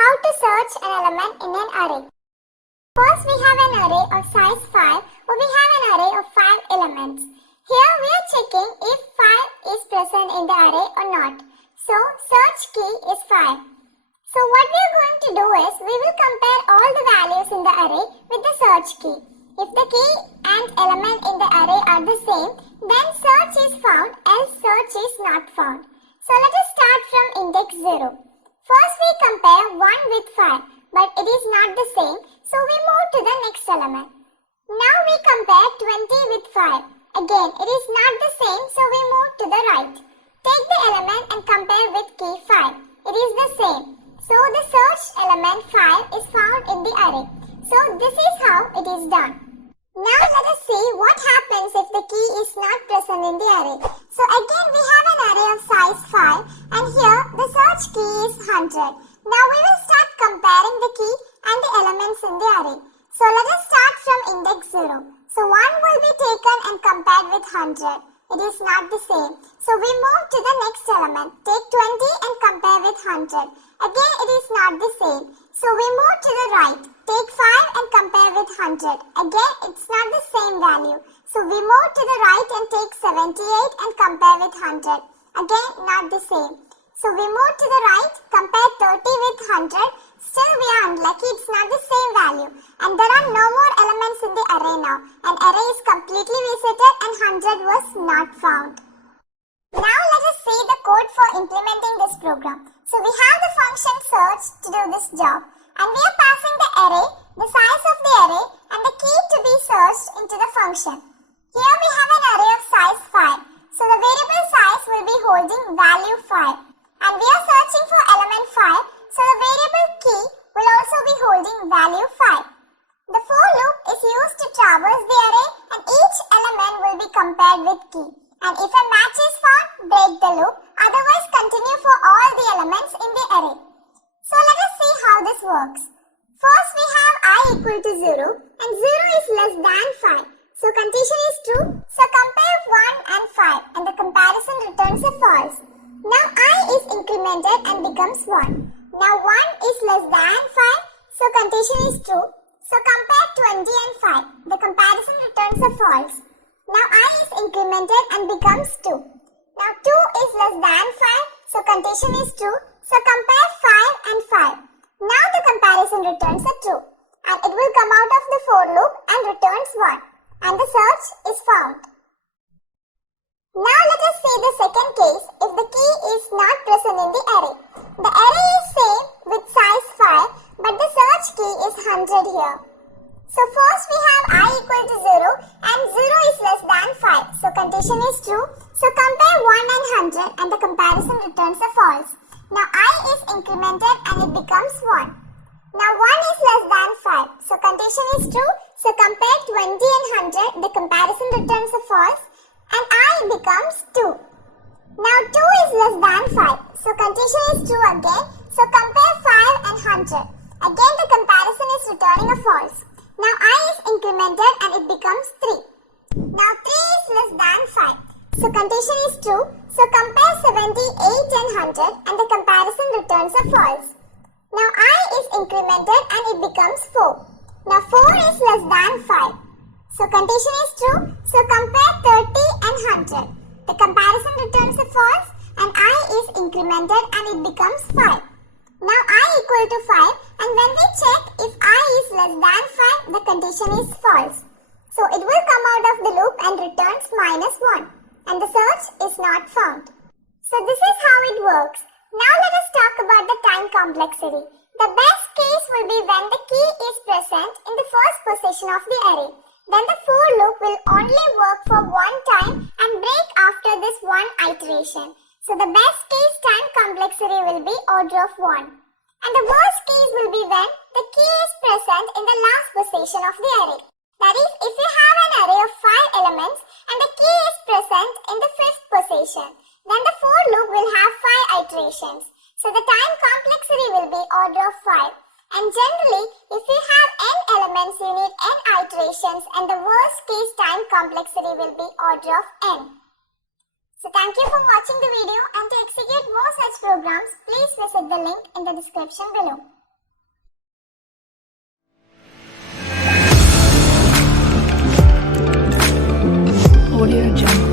How to search an element in an array. First we have an array of size 5 or we have an array of 5 elements. Here we are checking if 5 is present in the array or not. So search key is 5. So what we are going to do is we will compare all the values in the array with the search key. If the key and element in the array are the same, then search is found, else search is not found. So let us start from index 0. First we compare 1 with 5, but it is not the same, so we move to the next element. Now we compare 20 with 5. Again, it is not the same, so we move to the right. Take the element and compare with key 5. It is the same. So the search element 5 is found in the array. So this is how it is done. Now let us see what happens if the key is not present in the array. So again we have an array of size 5 and here the search key is 100. Now we will start comparing the key and the elements in the array. So let us start from index 0. So 1 will be taken and compared with 100. It is not the same. So we move to the next element. Take 20 and compare with 100. Again it is not the same. So we move to the right. Take 5 and compare with 100. Again it's not the same value. So we move to the right and take 78 and compare with 100. Again not the same. So we move to the right, compare 30 with 100. Still we are unlucky, it's not the same value. And there are no more elements in the array now. An array is completely visited and 100 was not found. Now let us see the code for implementing this program. So we have the function search to do this job. And we are passing the array, the size of the array and the key to be searched into the function. Here we have an array of size 5. So the variable size will be holding value 5. And we are searching for element 5. So the variable key will also be holding value 5. The for loop is used to traverse the array and each element will be compared with key. And if a match is found, break the loop. Otherwise continue for all the elements in the array. So let us see how this works. First we have I equal to 0 and 0 is less than 5. So condition is true. So compare 1 and 5 and the comparison returns a false. Now I is incremented and becomes 1. Now 1 is less than 5. So condition is true. So compare 20 and 5. The comparison returns a false. Now I is incremented and becomes 2. Now 2 is less than 5. So condition is true. So compare 5 and 5. Now the comparison returns a true. And it will come out of the for loop and returns 1. And the search is found. Now let us see the second case if the key is not present in the array. The array is same with size 5 but the search key is 100 here. So first we have I equal to 0 and 0 is less than 5. So condition is true. So compare 1 and 100 and the comparison returns a false. Now I is incremented and it becomes 1. Now 1 is less than 5. So condition is true. So compare 20 and 100. The comparison returns a false. And I becomes 2. Now 2 is less than 5. So condition is true again. So compare 5 and 100. Again the comparison is returning a false. Now I is incremented and it becomes 3. Now 3 is less than 5. So condition is true. So compare 78 and 100 and the comparison returns a false. Now I is incremented and it becomes 4. Now 4 is less than 5. So condition is true. So compare 30 and 100. The comparison returns a false and I is incremented and it becomes 5. Now I equal to 5 and when we check if I is less than 5, the condition is false. So it will come out of the loop and returns -1 and the search is not found. So this is how it works. Now let us talk about the time complexity. The best case will be when the key is present in the first position of the array. Then the for loop will only work for one time and break after this one iteration. So the best case time complexity will be order of 1. And the worst case will be when the key is present in the last position of the array. That is, if you have an array of 5 elements and the key is present in the 5th position, then the for loop will have 5 iterations. So the time complexity will be order of 5. And generally, if you have n elements, you need n iterations and the worst case time complexity will be order of n. So thank you for watching the video, and to execute more such programs, please visit the link in the description below. Audio Jungle.